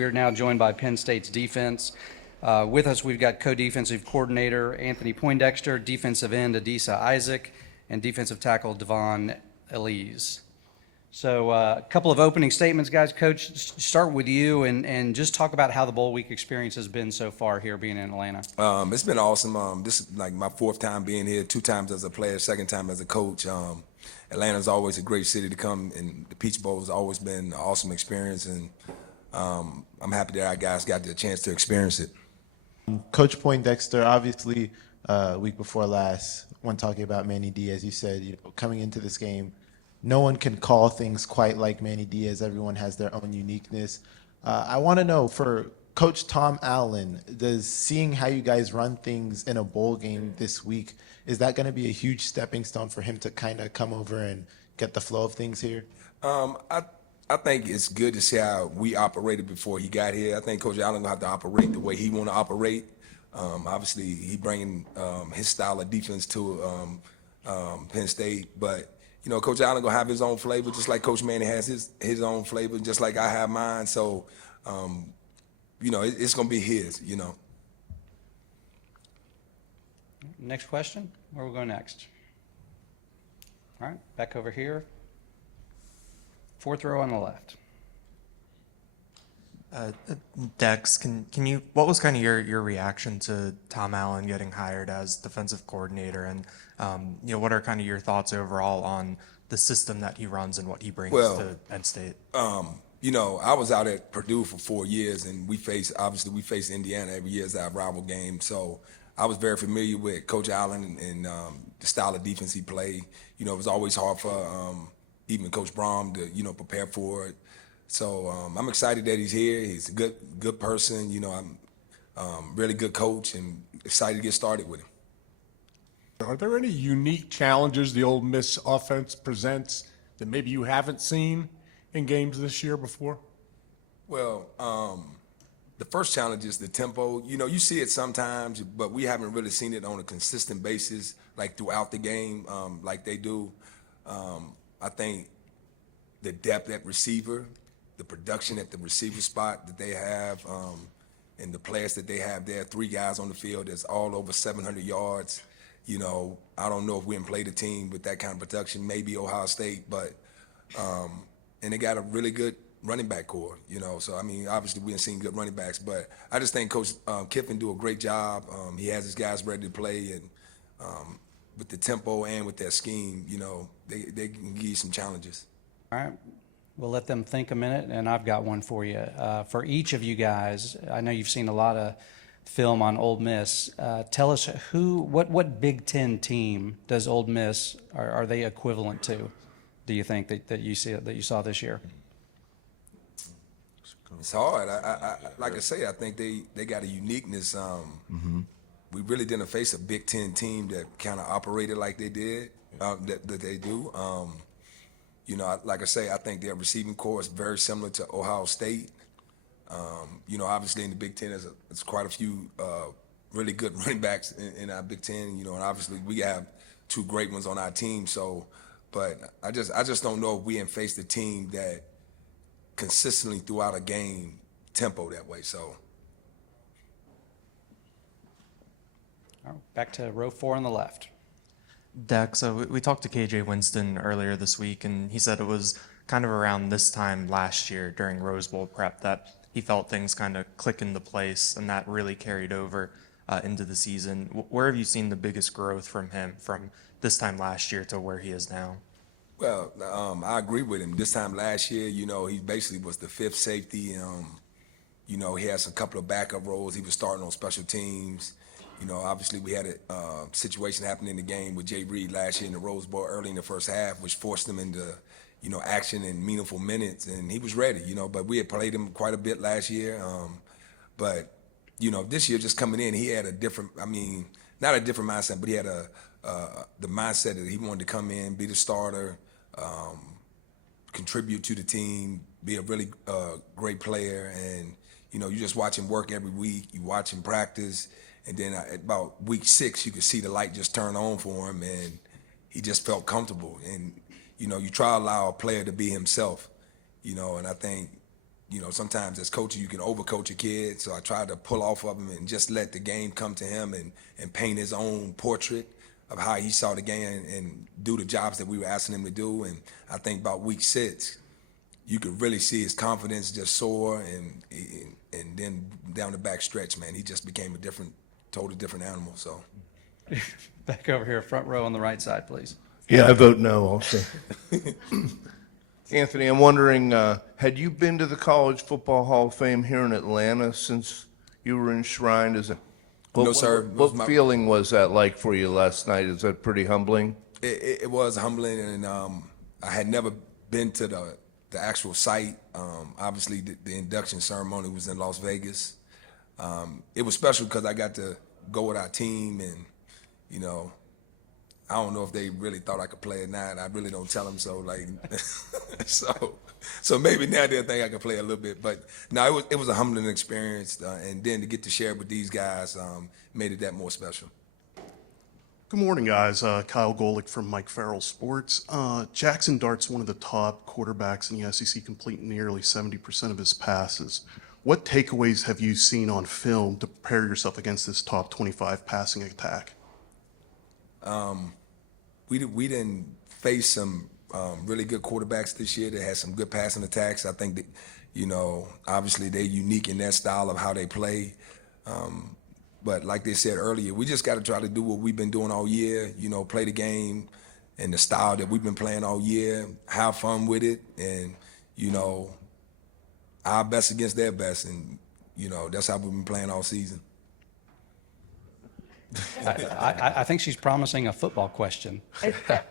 We're now joined by Penn State's defense. With us, we've got co-defensive coordinator Anthony Poindexter, defensive end Adisa Isaac, and defensive tackle Devon Elise. So a couple of opening statements, guys. Coach, start with you and just talk about how the bowl week experience has been so far here being in Atlanta. It's been awesome. This is like my fourth time being here, 2 times as a player, second time as a coach. Atlanta's always a great city to come, and the Peach Bowl has always been an awesome experience, and I'm happy that our guys got the chance to experience it. Coach Poindexter, obviously, week before last, when talking about Manny Diaz, you said, coming into this game, no one can call things quite like Manny Diaz. Everyone has their own uniqueness. I want to know, for Coach Tom Allen, does seeing how you guys run things in a bowl game this week, is that going to be a huge stepping stone for him to kind of come over and get the flow of things here? I think it's good to see how we operated before he got here. I think Coach Allen gonna have to operate the way he want to operate. Obviously, he bringing his style of defense to Penn State, but Coach Allen gonna have his own flavor, just like Coach Manning has his own flavor, just like I have mine. So, it's gonna be his. Next question. Where we go next? All right, back over here. Fourth row on the left. Dex, can you? What was kind of your reaction to Tom Allen getting hired as defensive coordinator, and what are kind of your thoughts overall on the system that he runs and what he brings to Penn State? I was out at Purdue for 4 years, and we face Indiana every year as our rival game. So I was very familiar with Coach Allen and the style of defense he played. It was always hard for even Coach Brom to prepare for it. So I'm excited that he's here. He's a good person. I'm really good coach, and excited to get started with him. Are there any unique challenges the Ole Miss offense presents that maybe you haven't seen in games this year before? Well, the first challenge is the tempo. You see it sometimes, but we haven't really seen it on a consistent basis, like throughout the game, like they do. I think the depth at receiver, the production at the receiver spot that they have, and the players that they have there, 3 guys on the field that's all over 700 yards. I don't know if we can play the team with that kind of production, maybe Ohio State, but and they got a really good running back core, So, obviously we haven't seen good running backs, but I just think Coach Kiffin do a great job. He has his guys ready to play, and with the tempo and with their scheme, they can give you some challenges. All right. We'll let them think a minute, and I've got one for you. For each of you guys, I know you've seen a lot of film on Ole Miss. Tell us what Big Ten team does Ole Miss, are they equivalent to, do you think, that you saw this year? It's hard. Like I say, I think they got a uniqueness. We really didn't face a Big Ten team that kind of operated like they did, that they do. Like I say, I think their receiving core is very similar to Ohio State. Obviously in the Big Ten, there's quite a few really good running backs in our Big Ten. And obviously we have 2 great ones on our team. So, but I just don't know if we can face the team that consistently throughout a game tempo that way. So. All right, back to row 4 on the left. Dex, so we talked to KJ Winston earlier this week, and he said it was kind of around this time last year during Rose Bowl prep that he felt things kind of click into place, and that really carried over into the season. Where have you seen the biggest growth from him from this time last year to where he is now? Well, I agree with him. This time last year, he basically was the 5th safety. He had a couple of backup roles. He was starting on special teams. Obviously we had a situation happen in the game with Jay Reed last year in the Rose Bowl early in the first half, which forced him into, action and meaningful minutes, and he was ready, but we had played him quite a bit last year. But this year just coming in, he had a different, not a different mindset, but he had the mindset that he wanted to come in, be the starter, contribute to the team, be a really great player, and, you just watch him work every week, you watch him practice. And then at about week 6, you could see the light just turn on for him, and he just felt comfortable. And, you try to allow a player to be himself, and I think sometimes as coaches you can overcoach a kid. So I tried to pull off of him and just let the game come to him and paint his own portrait of how he saw the game and do the jobs that we were asking him to do. And I think about week 6, you could really see his confidence just soar, and then down the back stretch, man, he just became a totally different animal. So Back over here, front row on the right side, please. Yeah, I vote no also. Anthony, I'm wondering, had you been to the College Football Hall of Fame here in Atlanta since you were enshrined? No, sir. What feeling was that like for you last night? Is that pretty humbling? It was humbling, and I had never been to the actual site. Obviously, the induction ceremony was in Las Vegas. It was special because I got to go with our team, and I don't know if they really thought I could play or not. I really don't tell them so. Like, so maybe now they'll think I can play a little bit. But no, it was a humbling experience, and then to get to share with these guys made it that more special. Good morning, guys. Kyle Golick from Mike Farrell Sports. Jackson Dart's one of the top quarterbacks in the SEC, completing nearly 70% of his passes. What takeaways have you seen on film to prepare yourself against this top 25 passing attack? We didn't face some really good quarterbacks this year that had some good passing attacks. I think that, obviously they're unique in their style of how they play. But like they said earlier, we just got to try to do what we've been doing all year, play the game in the style that we've been playing all year, have fun with it, and, our best against their best. And, that's how we've been playing all season. I think she's promising a football question.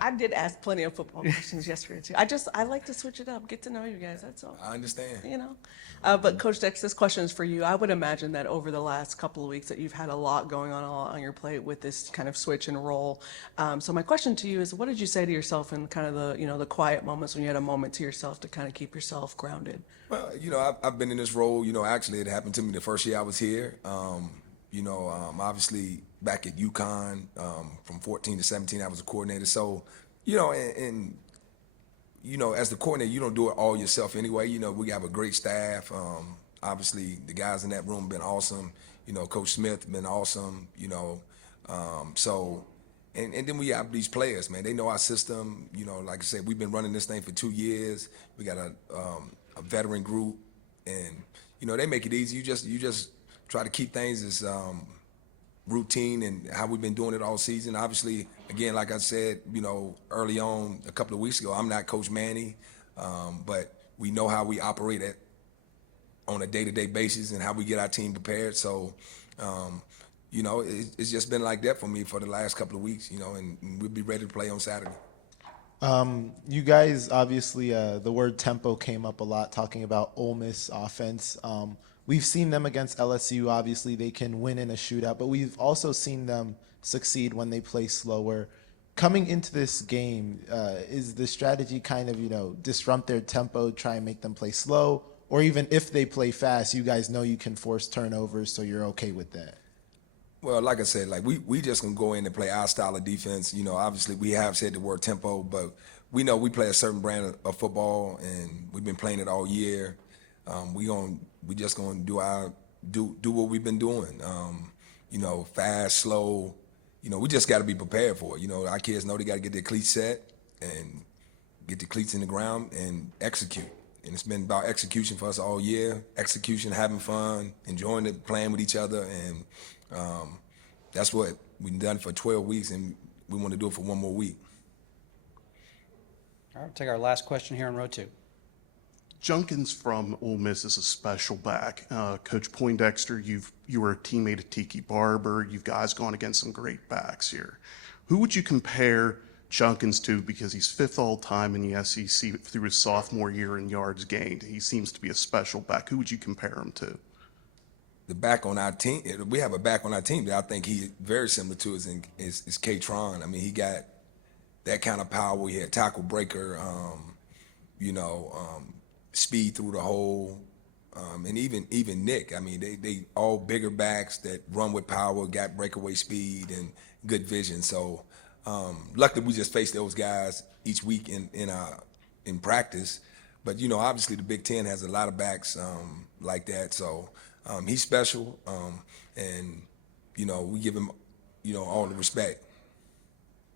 I did ask plenty of football questions yesterday too. I like to switch it up, get to know you guys. That's all. I understand. But Coach Dex, this question is for you. I would imagine that over the last couple of weeks that you've had a lot going on your plate with this kind of switch and roll. So my question to you is, what did you say to yourself in kind of the quiet moments when you had a moment to yourself to kind of keep yourself grounded? Well, I've been in this role. Actually, it happened to me the first year I was here. Obviously back at UConn, from 14 to 17, I was a coordinator. So, and as the coordinator, you don't do it all yourself anyway. We have a great staff. Obviously, the guys in that room have been awesome. Coach Smith been awesome. So, and then we have these players, man. They know our system. Like I said, we've been running this thing for 2 years. We got a veteran group, and they make it easy. You just try to keep things as routine and how we've been doing it all season. Obviously, again, like I said, early on, a couple of weeks ago, I'm not Coach Manny, but we know how we operate on a day-to-day basis and how we get our team prepared. So, it's just been like that for me for the last couple of weeks, and we'll be ready to play on Saturday. You guys, obviously, the word tempo came up a lot, talking about Ole Miss offense. We've seen them against LSU. Obviously, they can win in a shootout, but we've also seen them succeed when they play slower. Coming into this game, is the strategy kind of, disrupt their tempo, try and make them play slow? Or even if they play fast, you guys know you can force turnovers, so you're okay with that? Well, like I said, we just gonna go in and play our style of defense. Obviously we have said the word tempo, but we know we play a certain brand of football, and we've been playing it all year. We just gonna do what we've been doing. Fast, slow. We just got to be prepared for it. Our kids know they got to get their cleats set and get the cleats in the ground and execute. And it's been about execution for us all year. Execution, having fun, enjoying it, playing with each other, and that's what we've done for 12 weeks, and we want to do it for one more week. All right, we'll take our last question here on row 2. Junkins from Ole Miss is a special back. Coach Poindexter, you were a teammate of Tiki Barber. You guys gone against some great backs here. Who would you compare Junkins to, because he's 5th all time in the SEC through his sophomore year in yards gained? He seems to be a special back. Who would you compare him to? The back on our team, we have a back on our team that I think he's very similar to is K-Tron. I mean, he got that kind of power. He had tackle breaker, speed through the hole, and even Nick. I mean, they all bigger backs that run with power, got breakaway speed and good vision. So luckily we just face those guys each week in practice. But you know, obviously the Big Ten has a lot of backs like that. So he's special, and you know, we give him, you know, all the respect.